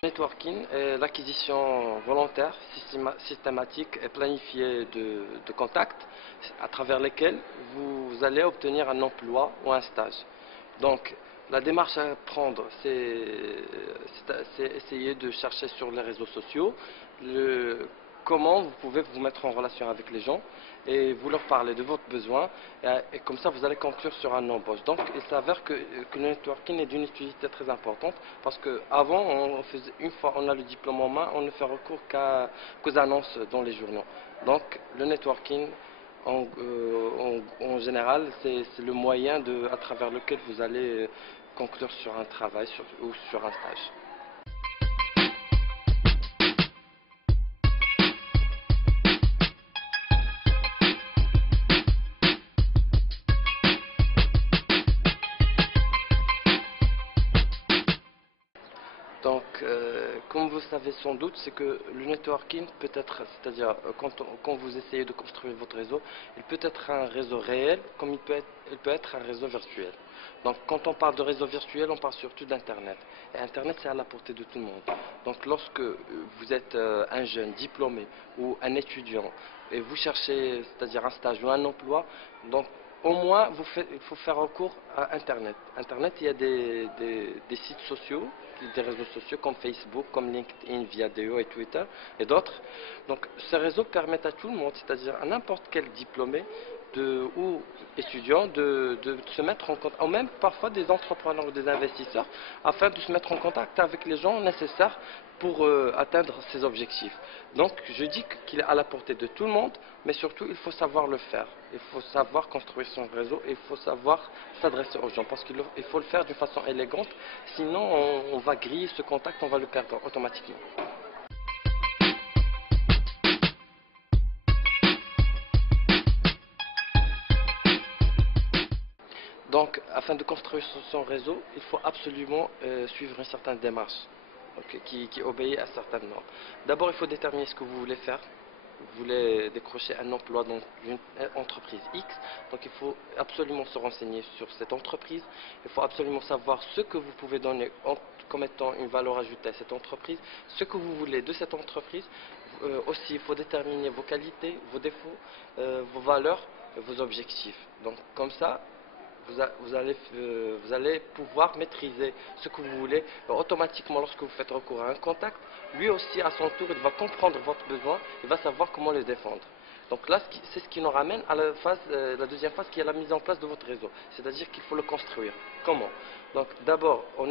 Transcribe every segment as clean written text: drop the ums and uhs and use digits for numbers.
Networking est l'acquisition volontaire, systématique et planifiée de contacts à travers lesquels vous allez obtenir un emploi ou un stage. Donc, la démarche à prendre, c'est essayer de chercher sur les réseaux sociaux comment vous pouvez vous mettre en relation avec les gens et vous leur parler de votre besoin et comme ça vous allez conclure sur un embauche. Donc il s'avère que le networking est d'une utilité très importante parce qu'avant, une fois on a le diplôme en main, on ne fait recours qu'aux annonces dans les journaux. Donc le networking en général c'est le moyen à travers lequel vous allez conclure sur un travail ou sur un stage. Donc, comme vous savez sans doute, c'est que le networking peut être, c'est-à-dire quand vous essayez de construire votre réseau, il peut être un réseau réel comme il peut être un réseau virtuel. Donc, quand on parle de réseau virtuel, on parle surtout d'Internet. Et Internet, c'est à la portée de tout le monde. Donc, lorsque vous êtes un jeune diplômé ou un étudiant et vous cherchez, c'est-à-dire un stage ou un emploi, donc au moins, il faut faire recours à Internet. Internet, il y a des sites sociaux, des réseaux sociaux comme Facebook, comme LinkedIn, Viadeo et Twitter et d'autres. Donc, ces réseaux permettent à tout le monde, c'est-à-dire à n'importe quel diplômé ou étudiant, de se mettre en contact, ou même parfois des entrepreneurs ou des investisseurs, afin de se mettre en contact avec les gens nécessaires pour atteindre ses objectifs. Donc, je dis qu'il est à la portée de tout le monde, mais surtout, il faut savoir le faire. Il faut savoir construire son réseau et il faut savoir s'adresser aux gens parce qu'il faut le faire d'une façon élégante, sinon on va griller ce contact, on va le perdre automatiquement. Donc, afin de construire son réseau, il faut absolument suivre une certaine démarche qui obéit à certaines normes. D'abord, il faut déterminer ce que vous voulez faire. Vous voulez décrocher un emploi dans une entreprise X, donc il faut absolument se renseigner sur cette entreprise, il faut absolument savoir ce que vous pouvez donner comme étant une valeur ajoutée à cette entreprise, ce que vous voulez de cette entreprise. Aussi, il faut déterminer vos qualités, vos défauts, vos valeurs, vos objectifs. Donc comme ça, vous allez pouvoir maîtriser ce que vous voulez. Automatiquement, lorsque vous faites recours à un contact, lui aussi, à son tour, il va comprendre votre besoin, il va savoir comment le défendre. Donc là, c'est ce qui nous ramène à la deuxième phase qui est la mise en place de votre réseau. C'est-à-dire qu'il faut le construire. Comment? Donc d'abord, on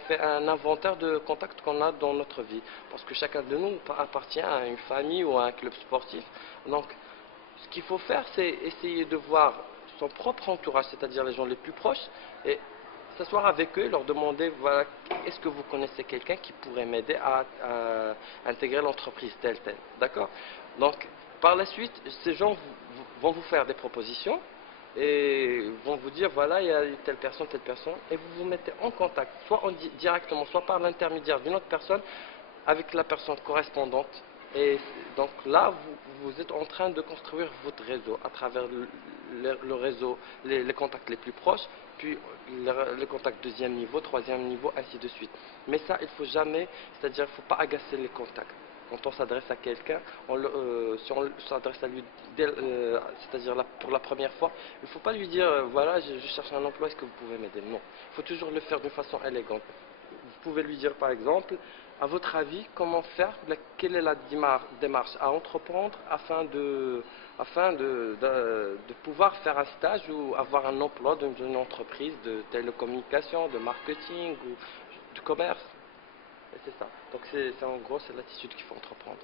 fait un inventaire de contacts qu'on a dans notre vie. Parce que chacun de nous appartient à une famille ou à un club sportif. Donc ce qu'il faut faire, c'est essayer de voir son propre entourage, c'est-à-dire les gens les plus proches, et s'asseoir avec eux et leur demander, voilà, est-ce que vous connaissez quelqu'un qui pourrait m'aider à intégrer l'entreprise telle, telle, d'accord? Donc, par la suite, ces gens vont vous faire des propositions et vont vous dire, voilà, il y a telle personne, et vous vous mettez en contact, soit directement, soit par l'intermédiaire d'une autre personne, avec la personne correspondante. Et donc là, vous êtes en train de construire votre réseau à travers le réseau, les contacts les plus proches, puis les contacts deuxième niveau, troisième niveau, ainsi de suite. Mais ça, il ne faut jamais, c'est-à-dire il ne faut pas agacer les contacts. Quand on s'adresse à quelqu'un, si on s'adresse à lui, c'est-à-dire pour la première fois, il ne faut pas lui dire, voilà, je cherche un emploi, est-ce que vous pouvez m'aider? Non, il faut toujours le faire d'une façon élégante. Vous pouvez lui dire par exemple, à votre avis, comment faire, quelle est la démarche à entreprendre afin de pouvoir faire un stage ou avoir un emploi dans une entreprise de télécommunication, de marketing ou de commerce. Et c'est ça. Donc en gros, c'est l'attitude qu'il faut entreprendre.